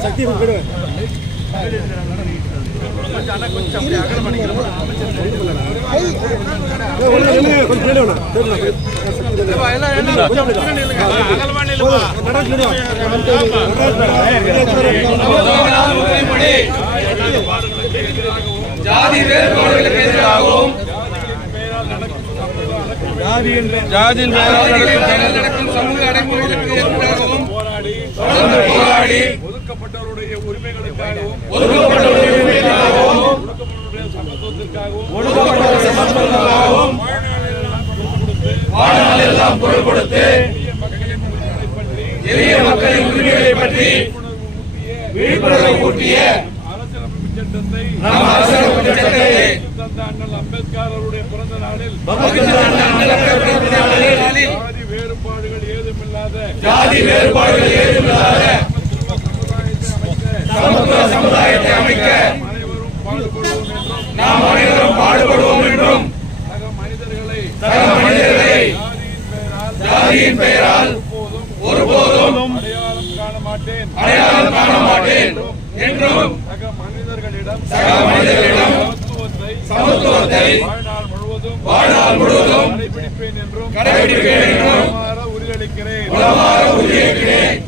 சக்தி ஜாதி வேறுபாடுகளுக்கு எதிராகவும் ஜாதியின் பெயரால் நடக்கும் சமூக அடக்குமுறைகளுக்கு எதிராகவும் போராடி ஒதுக்கப்பட்டவருடைய உரிமைகளுக்காகவும் சமத்துவத்திற்காகவும் வாழ்நாளெல்லாம் பொருள் கொடுத்து எளிய மக்களின் உரிமைகளை பற்றி விழிப்புணர்வை ஊட்டிய அரசியலமைப்பு சட்டத்தை அண்ணல் அம்பேத்கர் அவருடைய பிறந்த நாளில் ஜாதி வேறுபாடுகள் ஏதுமில்லாத சமத்துவ சமுதாயத்தை அமைக்க நாம் அனைவரும் பாடுபடுவோம் என்றும் சக மனிதர்களை ஜாதியின் பெயரால் ஒருபோதும் அடையாளம் காண மாட்டேன் என்றும் சக மனிதர்களிடம் சமத்துவத்தை வாழ்நாள் முழுவதும் கடைபிடிப்பேன் என்றும் உறுதியளிக்கிறேன்.